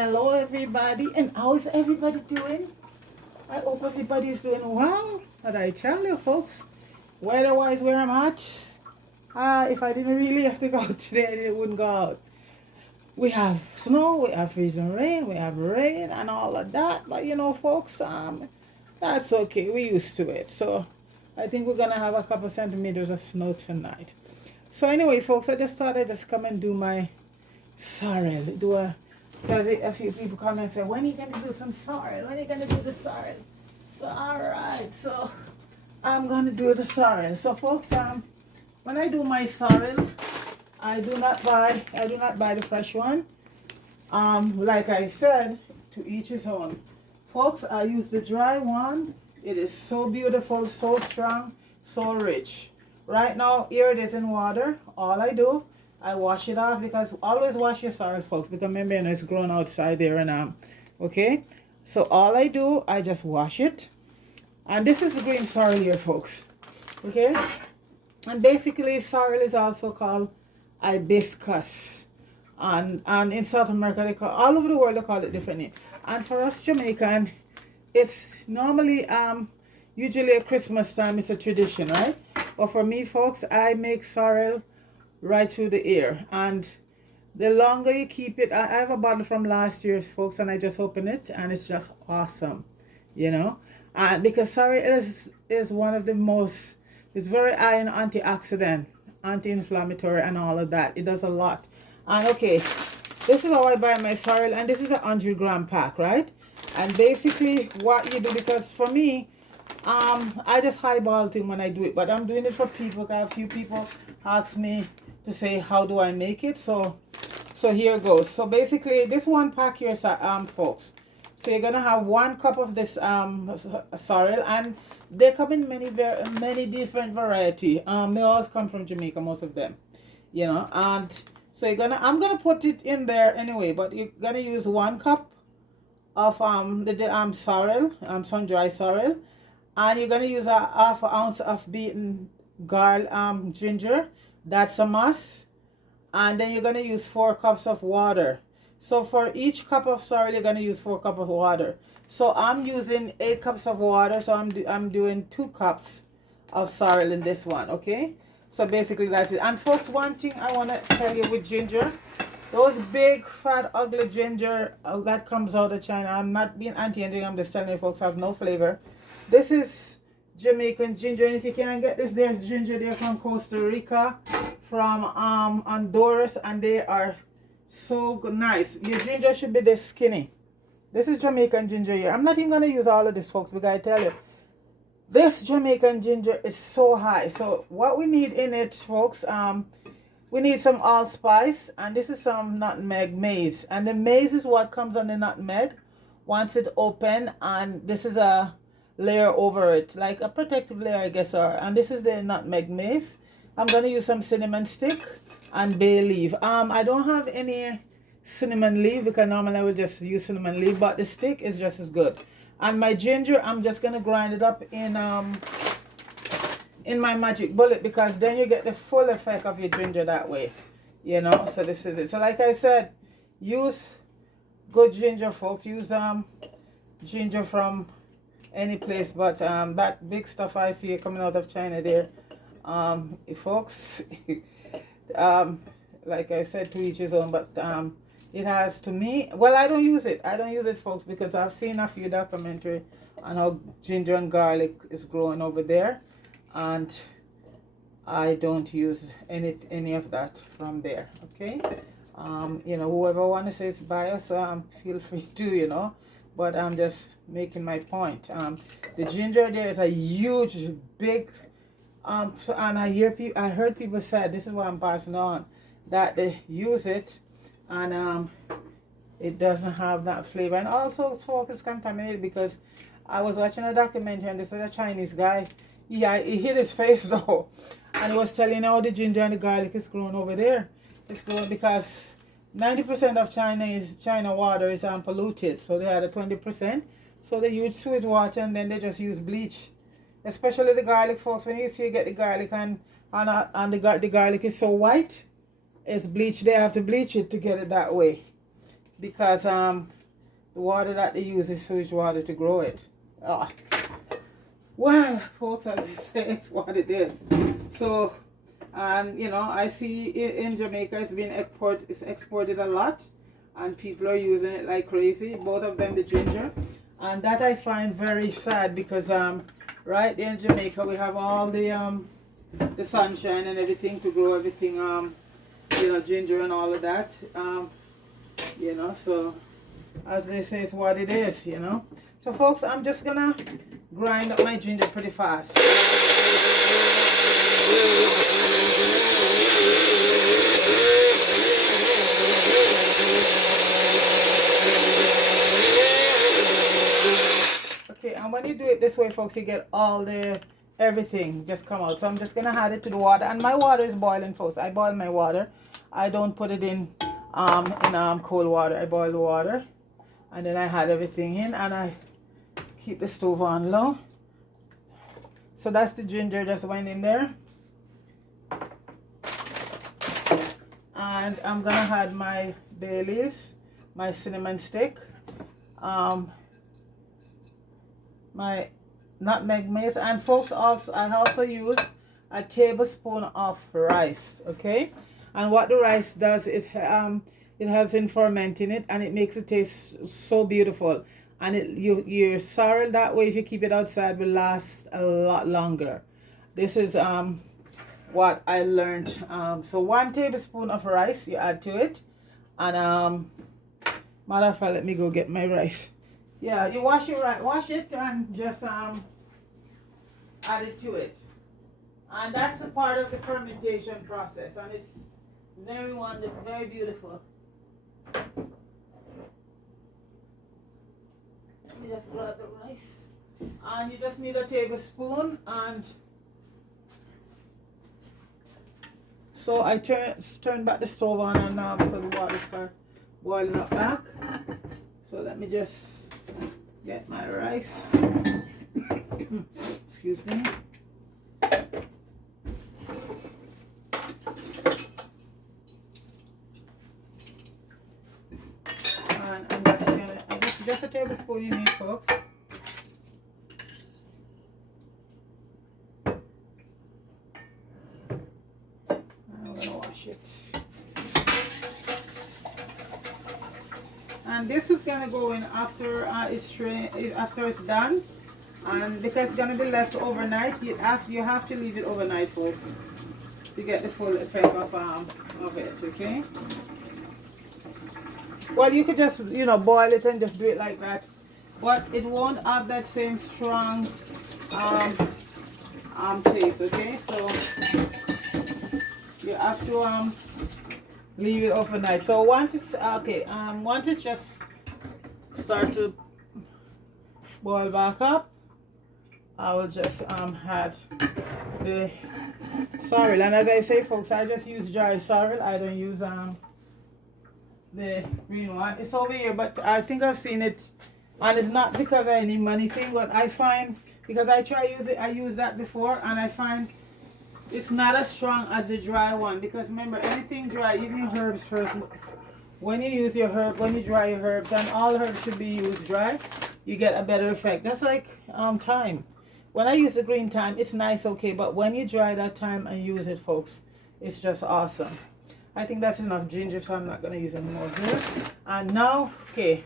Hello everybody, and how is everybody doing? I hope everybody is doing well. But I tell you folks, weather-wise where I'm at, if I didn't really have to go out today, I wouldn't go out. We have snow, we have freezing rain, we have rain and all of that. But you know folks, that's okay, we're used to it. So I think we're gonna have a couple centimeters of snow tonight. So anyway folks, I just thought I'd just come and do my sorrel, a few people come and say, when are you going to do some sorrel? When are you going to do the sorrel? So, all right. So, I'm going to do the sorrel. So, folks, when I do my sorrel, I do not buy the fresh one. Like I said, to each his own. Folks, I use the dry one. It is so beautiful, so strong, so rich. Right now, here it is in water. All I do, I wash it off, because always wash your sorrel, folks, because remember, you know, it's grown outside there and okay. So all I do, I just wash it, and this is the green sorrel here, folks. Okay, and basically sorrel is also called hibiscus, and in South America they call, all over the world they call it differently. And for us Jamaican, it's normally usually at Christmas time, it's a tradition, right? But for me folks, I make sorrel right through the ear, and the longer you keep it, I have a bottle from last year folks, and I just opened it and it's just awesome, you know. And because sorry is one of the most, it's very high in antioxidant, anti-inflammatory and all of that. It does a lot. And okay, this is how I buy my sorrel, and this is a 100-gram pack, right? And basically what you do, because for me, I just highball thing when I do it, but I'm doing it for people, because a few people ask me to say how do I make it. So here it goes. So basically this one pack here, folks, so you're gonna have 1 cup of this sorrel, and they come in many different variety. They all come from Jamaica, most of them, you know. And so I'm gonna put it in there anyway, but you're gonna use 1 cup of the sorrel, some dry sorrel, and you're gonna use a half an ounce of beaten ginger. That's a must. And then you're going to use 4 cups of water. So for each cup of sorrel, you're going to use 4 cups of water. So I'm using 8 cups of water. So I'm doing 2 cups of sorrel in this one, okay? So basically that's it. And folks, one thing I want to tell you with ginger, those big, fat, ugly ginger that comes out of China, I'm not being anti-anything, I'm just telling you folks, have no flavor. This is Jamaican ginger, and if you can't get this, there's ginger there from Costa Rica, from Honduras, and they are so good, nice. Your ginger should be this skinny. This is Jamaican ginger here. I'm not even gonna use all of this folks, because I tell you, this Jamaican ginger is so high. So what we need in it folks, we need some allspice, and this is some nutmeg maize, and the maize is what comes on the nutmeg once it open, and this is a layer over it, like a protective layer, I guess. And this is the nutmeg mace. I'm gonna use some cinnamon stick and bay leaf. I don't have any cinnamon leaf, because normally I would just use cinnamon leaf, but the stick is just as good. And my ginger, I'm just gonna grind it up in my magic bullet, because then you get the full effect of your ginger that way, you know. So this is it. So like I said, use good ginger folks. Use ginger from any place, but that big stuff I see coming out of China there, folks, like I said, to each his own, but it has, to me, well, I don't use it folks, because I've seen a few documentary on how ginger and garlic is growing over there, and I don't use any of that from there, okay. You know, whoever want to say it's biased, feel free to, you know, but I'm just making my point. The ginger there is a huge, big, so, and I heard people say, this is what I'm passing on, that they use it, and it doesn't have that flavor, and also smoke is contaminated, because I was watching a documentary, and this was a Chinese guy. Yeah, he hit his face though, and he was telling how the ginger and the garlic is grown over there. It's grown because 90% of China water is polluted, so they had a 20%. So they use sweet water, and then they just use bleach. Especially the garlic, folks. When you see you get the garlic, and the garlic is so white, it's bleached. They have to bleach it to get it that way. because the water that they use is sewage water to grow it. Oh. Well, folks, as I say, it's what it is. So, and you know, I see in Jamaica it's exported a lot, and people are using it like crazy. Both of them, the ginger, and that I find very sad because right there in Jamaica we have all the sunshine and everything to grow everything, you know, ginger and all of that, you know. So as they say, it's what it is, you know. So folks, I'm just gonna grind up my ginger pretty fast. Okay, and when you do it this way, folks, you get all the everything just come out. So I'm just gonna add it to the water, and my water is boiling, folks. I boil my water. I don't put it in cold water. I boil the water, and then I add everything in, and I keep the stove on low. So that's the ginger just went in there, and I'm gonna add my bay leaves, my cinnamon stick, my nutmeg mace, and folks, also I also use a tablespoon of rice. Okay, and what the rice does is it helps in fermenting it, and it makes it taste so beautiful. And your sorrel that way, if you keep it outside, will last a lot longer. This is what I learned. So 1 tablespoon of rice you add to it, and matter of fact, let me go get my rice. Yeah, you wash it and just add it to it, and that's a part of the fermentation process, and it's very wonderful, very beautiful. Let me just grab the rice, and you just need a tablespoon, and so I turn back the stove on, and so the water start boiling up back. So let me just get my rice. Excuse me. And I'm just gonna, just a tablespoon you need, folks. I'm gonna wash it. And this is gonna go in after after it's done, and because it's gonna be left overnight, you have to leave it overnight, folks, to get the full effect of it. Okay. Well, you could just, you know, boil it and just do it like that, but it won't have that same strong taste. Okay, so you have to leave it overnight. So once it's okay, once it just start to boil back up, I will just add the sorrel. And as I say, folks, I just use dry sorrel. I don't use the green one. It's over here, but I think I've seen it, and it's not because of any money thing, but I find, because I used that before, and I find it's not as strong as the dry one. Because remember, anything dry, even your herbs first, when you use your herb, when you dry your herbs, and all herbs should be used dry, you get a better effect. That's like thyme. When I use the green thyme, it's nice, okay, but when you dry that thyme and use it, folks, it's just awesome. I think that's enough ginger, so I'm not going to use any more here. And now, okay,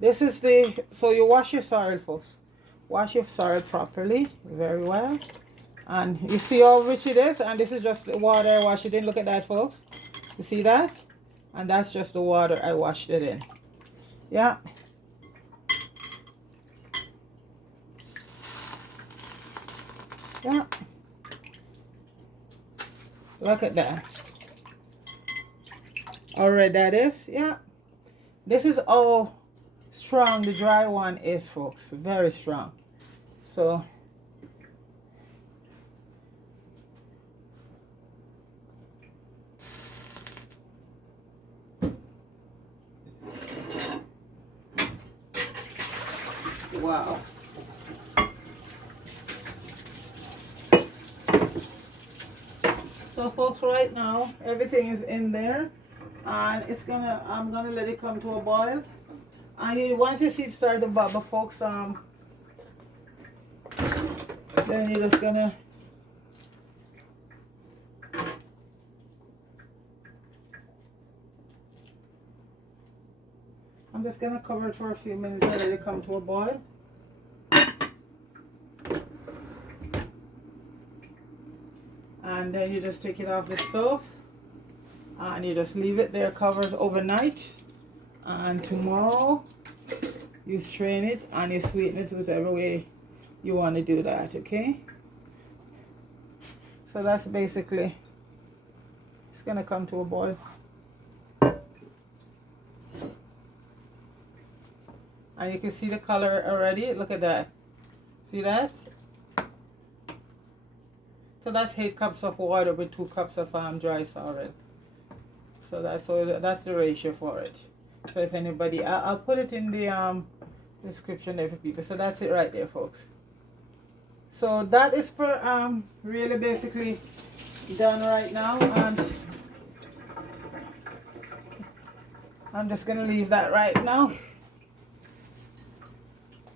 this is so you wash your sorrel, folks. Wash your sorrel properly, very well. And you see how rich it is? And this is just the water I washed it in. Look at that, folks. You see that? And that's just the water I washed it in. Yeah. Yeah. Look at that. All right, that is. Yeah. This is how strong the dry one is, folks. Very strong. So wow. So folks, right now everything is in there, and I'm gonna let it come to a boil. And once you see it start to bubble, folks, then you're just gonna I'm just gonna cover it for a few minutes and let it come to a boil. And then you just take it off the stove and you just leave it there covered overnight, and tomorrow you strain it and you sweeten it whichever way you want to do that. Okay, so that's basically, it's gonna come to a boil. And you can see the color already. Look at that. See that? So that's 8 cups of water with 2 cups of dry sorrel. So that's the ratio for it. So if anybody, I'll put it in the description there for people. So that's it right there, folks. So that is really basically done right now, and I'm just gonna leave that right now.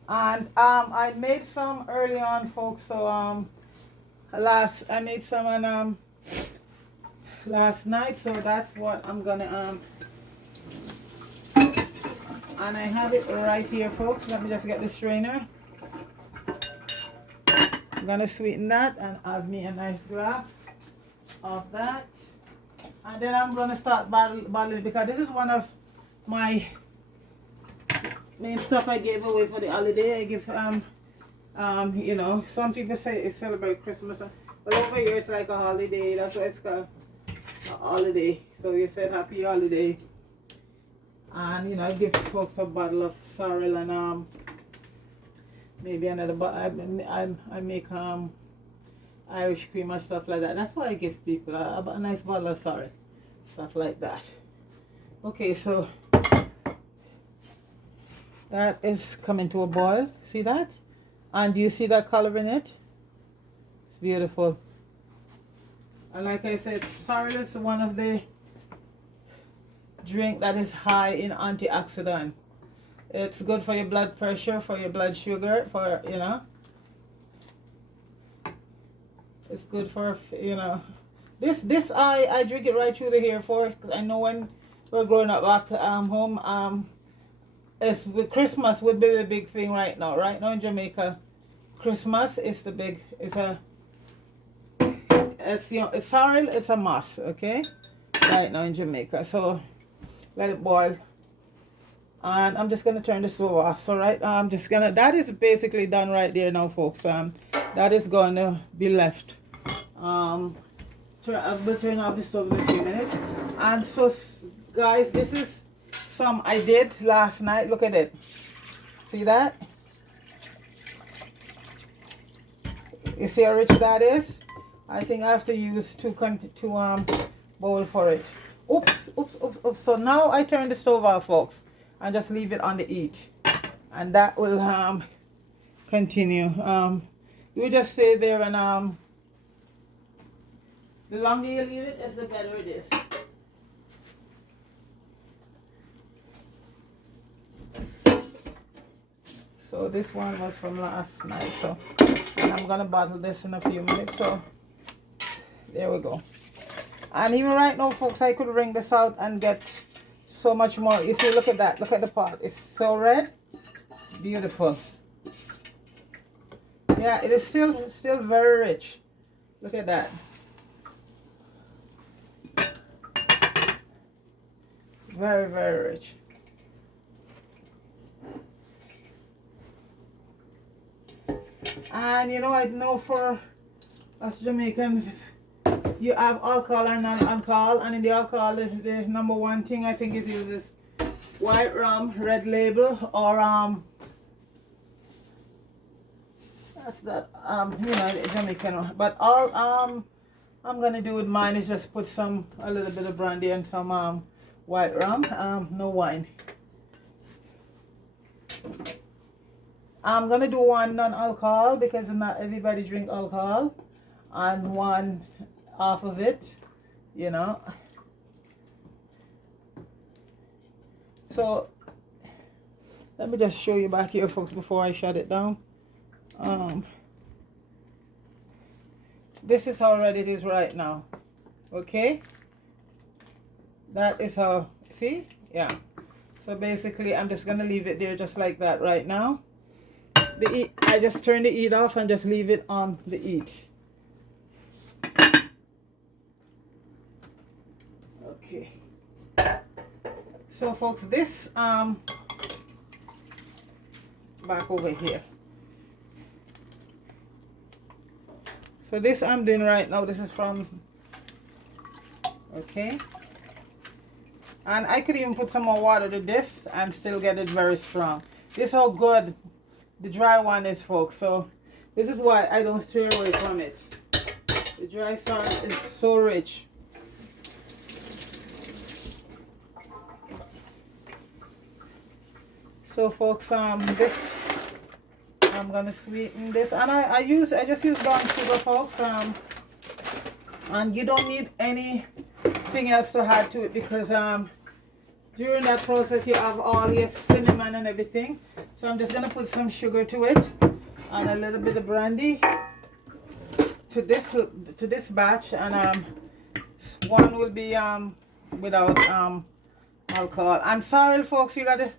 And I made some early on, folks. So I made some on last night, so that's what I'm gonna and I have it right here, folks. Let me just get the strainer. I'm gonna sweeten that and have me a nice glass of that, and then I'm gonna start bottling, because this is one of my main stuff I gave away for the holiday. I give you know, some people say it's celebrate Christmas, but over here it's like a holiday. That's why it's called a holiday. So you said happy holiday. And you know, I give folks a bottle of sorrel and maybe another bottle. I make Irish cream and stuff like that. That's why I give people a nice bottle of sorrel, stuff like that. Okay, so that is coming to a boil. See that? And do you see that color in it? It's beautiful. And like I said, sorrel is one of the drink that is high in antioxidant. It's good for your blood pressure, for your blood sugar, for, you know, it's good for, you know, this I drink it right through the hair for, because I know when we're growing up back to home, it's with Christmas would be the big thing right now. Right now in Jamaica, Christmas is the big, it's you know, sorrel, it's a must, okay? Right now in Jamaica. So let it boil. And I'm just gonna turn the stove off. So right, I'm just gonna, that is basically done right there now, folks. That is gonna be left. I will turn off the stove in a few minutes. And so guys, this is some I did last night. Look at it. See that? You see how rich that is? I think I have to use two bowl for it. Oops. So now I turn the stove off, folks, and just leave it on the heat, and that will continue. You just stay there, and the longer you leave it, the better it is. So this one was from last night, so, and I'm gonna bottle this in a few minutes. So there we go. And even right now, folks, I could wring this out and get so much more. You see, look at that. Look at the pot. It's so red. Beautiful. Yeah, it is still very rich. Look at that. Very, very rich. And you know, I know for us Jamaicans, you have alcohol and non-alcohol, and in the alcohol, the number one thing I think is uses white rum, red label, or that's that you know, Jamaican. But all I'm gonna do with mine is just put a little bit of brandy and some white rum, no wine. I'm gonna do one non-alcohol because not everybody drink alcohol, and one off of it, you know. So let me just show you back here, folks, before I shut it down. This is how red it is right now. Okay, that is how, see? Yeah. So basically I'm just gonna leave it there just like that right now. I just turn the heat off and just leave it on the heat. Okay. So folks, this back over here. So this I'm doing right now, this is from, okay, and I could even put some more water to this and still get it very strong. This is how good the dry one is, folks. So this is why I don't stray away from it. The dry sorrel is so rich. So folks, this, I'm gonna sweeten this, and I just use brown sugar, folks. And you don't need anything else to add to it, because during that process you have all your cinnamon and everything. So I'm just gonna put some sugar to it and a little bit of brandy to this batch, and one will be without alcohol. And sorrel, folks, you gotta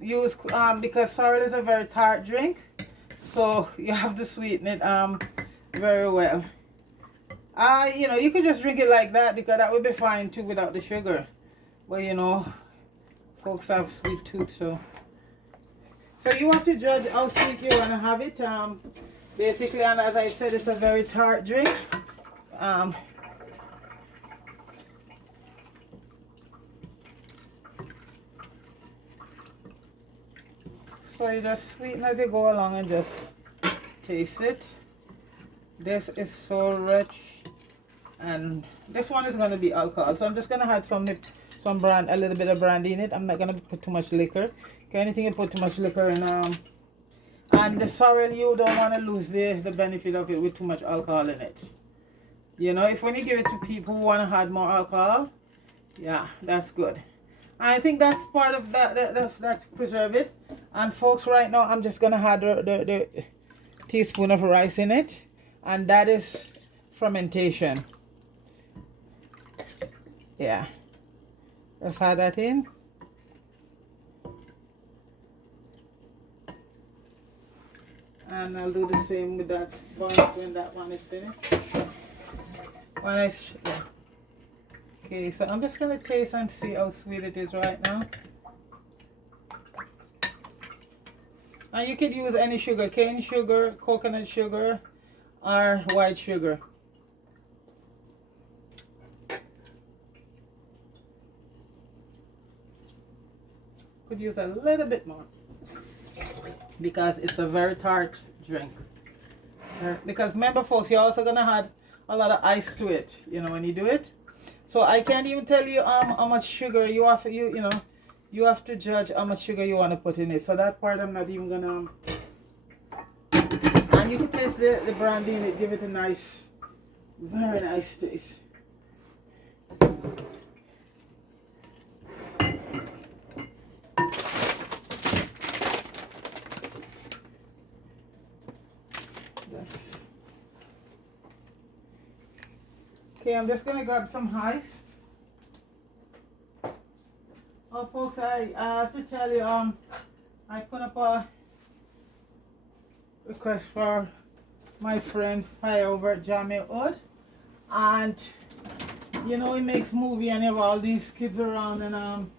use because sorrel is a very tart drink, so you have to sweeten it very well. You know, you could just drink it like that, because that would be fine too without the sugar. But you know, folks have sweet tooth, so you have to judge how sweet you want to have it. Basically, and as I said, it's a very tart drink. So you just sweeten as you go along and just taste it. This is so rich, and this one is going to be alcohol, so I'm just going to add a little bit of brandy in it. I'm not going to put too much liquor. Okay, anything you put too much liquor in, and the sorrel, you don't want to lose the benefit of it with too much alcohol in it. You know, if when you give it to people who want to add more alcohol, yeah, that's good. I think that's part of that preserve it. And folks, right now I'm just gonna add the teaspoon of rice in it, and that is fermentation. Yeah, let's add that in. And I'll do the same with that one when that one is finished. Yeah. Okay, so I'm just gonna taste and see how sweet it is right now. And you could use any sugar, cane sugar, coconut sugar, or white sugar. Could use a little bit more, because it's a very tart drink. Because remember, folks, you're also gonna add a lot of ice to it, you know, when you do it. So I can't even tell you how much sugar you have. You know, you have to judge how much sugar you want to put in it. So that part I'm not even gonna. And you can taste the brandy in it. Give it a nice, very nice taste. Yes. Okay, I'm just gonna grab some ice. Oh, folks, I have to tell you, I put up a request for my friend Pi over at Jamaican, and you know, he makes movie and he have all these kids around, and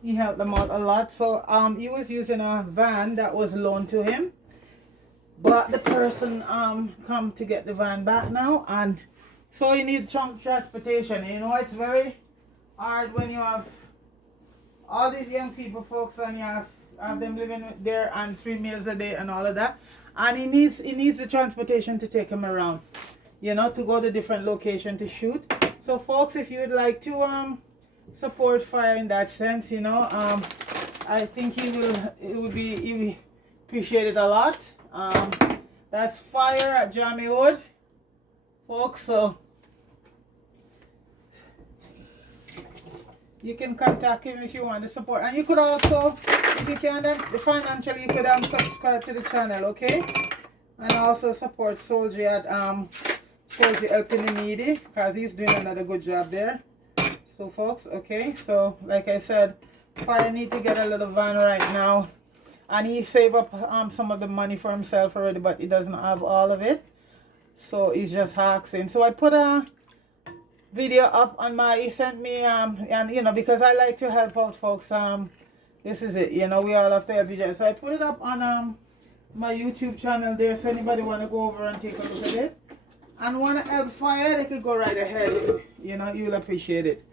he helped them out a lot. So he was using a van that was loaned to him, but the person come to get the van back now, and so you need transportation. You know, it's very hard when you have all these young people, folks, and you have them living there and 3 meals a day and all of that. And he needs the transportation to take him around, you know, to go to different location to shoot. So folks, if you would like to support Fire in that sense, you know, I think he will appreciate it a lot. That's Fire at Jamaican, folks. So you can contact him if you want the support. And you could also, if you can, financially, you could subscribe to the channel, okay? And also support Soldier at Soldier Helping the Needy, because he's doing another good job there. So folks, okay, so like I said, Father need to get a little van right now, and he saved up some of the money for himself already, but he doesn't have all of it, so he's just asking. So I put a video up on my, he sent me and you know, because I like to help out folks, this is it, you know, we all have to help each other. So I put it up on my YouTube channel there, so anybody want to go over and take a look at it and want to help Fire, they could go right ahead, you know, you'll appreciate it.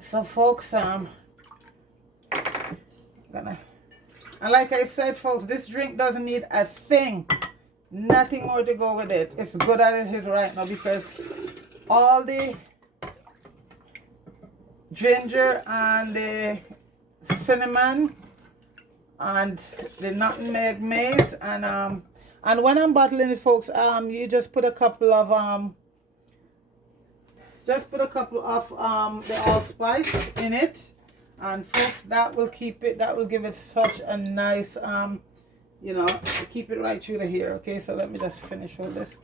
So folks, and like I said folks, this drink doesn't need a thing, nothing more to go with it. It's good as it is right now, because all the ginger and the cinnamon and the nutmeg maize, and when I'm bottling it folks, you just put a couple of the allspice in it, and folks, that will keep it, that will give it such a nice you know, keep it right through the hair. Okay, so let me just finish all this.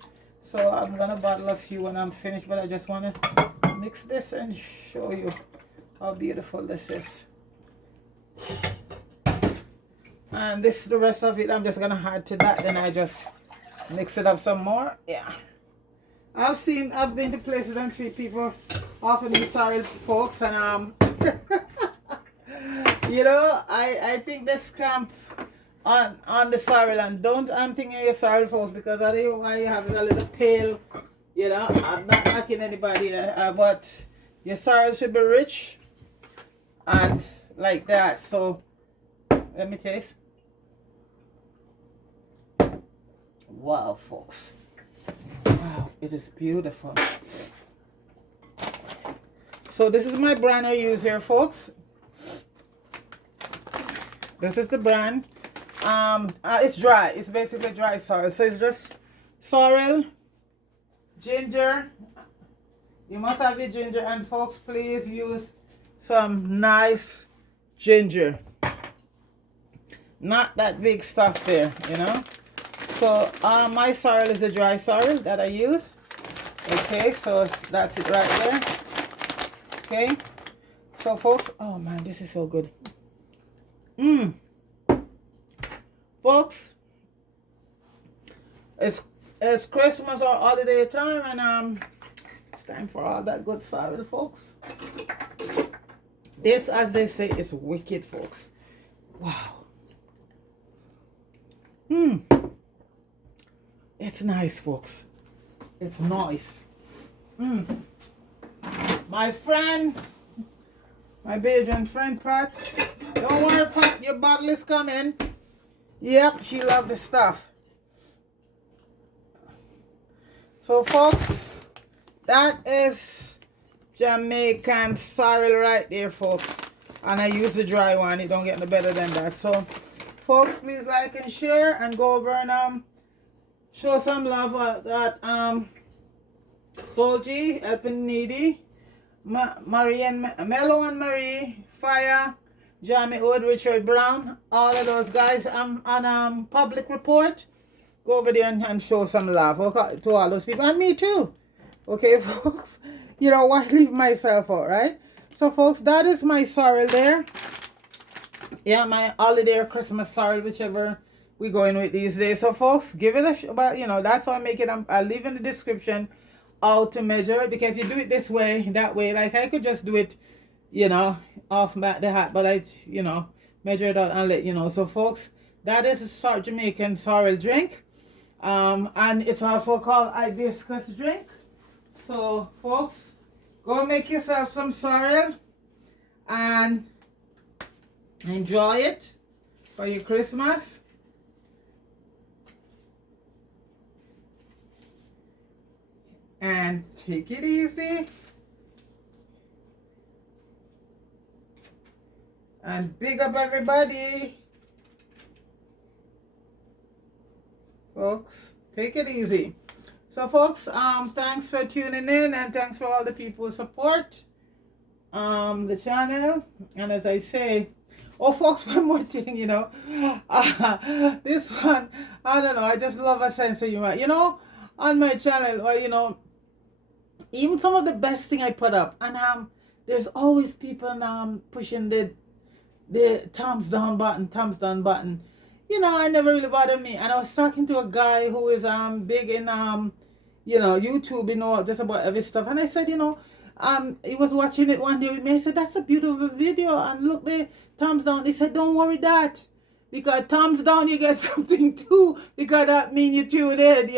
So I'm gonna bottle a few when I'm finished, but I just want to mix this and show you how beautiful this is. And this, the rest of it, I'm just gonna add to that, then I just mix it up some more. Yeah, I've been to places and see people offering me sorrel folks, and you know, I think the scamp on the sorrel, and don't think of your sorrel folks, because I don't know why you have a little pale, you know. I'm not knocking anybody, but your sorrel should be rich and like that. So let me taste. Wow folks, wow, it is beautiful. So this is my brand I use here folks. This is the brand. It's dry, it's basically dry sorrel, so it's just sorrel, ginger. You must have your ginger, and folks, please use some nice ginger, not that big stuff there, you know. So my sorrel is a dry sorrel that I use. Okay, so that's it right there. Okay, so folks, oh man, this is so good. Folks, it's Christmas or holiday time, and it's time for all that good sorrel folks. This, as they say, is wicked folks. Wow. It's nice folks, it's nice. My friend, my Belgian friend Pat, don't worry Pat, your bottle is coming. Yep, she loved the stuff. So folks, that is Jamaican sorrel right there folks, and I use the dry one, it don't get no better than that. So folks, please like and share, and go over and show some love at Soldier Helping Needy, Marie and Mello and Marie, Fire, Jamie Wood, Richard Brown, all of those guys on Public Report. Go over there and show some love, okay, to all those people, and me too. Okay folks, you know why leave myself out, right? So folks, that is my sorrel there. Yeah, my holiday or Christmas sorrel, whichever we going with these days. So folks, give it a but you know, that's how I make it. I'll leave in the description how to measure it, because if you do it this way, that way, like I could just do it, you know, off the hat, but I, you know, measure it out and let you know. So folks, that is a Jamaican sorrel drink, and it's also called hibiscus drink. So folks, go make yourself some sorrel and enjoy it for your Christmas. And take it easy. And big up everybody. Folks, take it easy. So folks, thanks for tuning in, and thanks for all the people's support. the channel. And as I say, oh folks, one more thing, this one, I don't know, I just love a sense of humor, on my channel, or even some of the best thing I put up, and there's always people pushing the thumbs down button. I never really bother me. And I was talking to a guy who is big in YouTube, just about every stuff. And I said, he was watching it one day with me. I said, that's a beautiful video, and look, the thumbs down. He said, don't worry that, because thumbs down you get something too, because that mean you tuned in.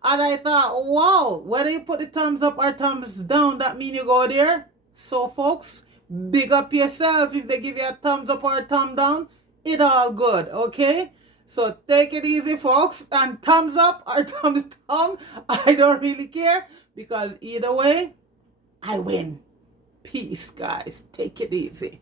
And I thought, wow, whether you put the thumbs up or thumbs down, that mean you go there. So folks, big up yourself. If they give you a thumbs up or a thumb down, it all good, okay? So take it easy, folks, and thumbs up or thumbs down, I don't really care, because either way, I win. Peace, guys. Take it easy.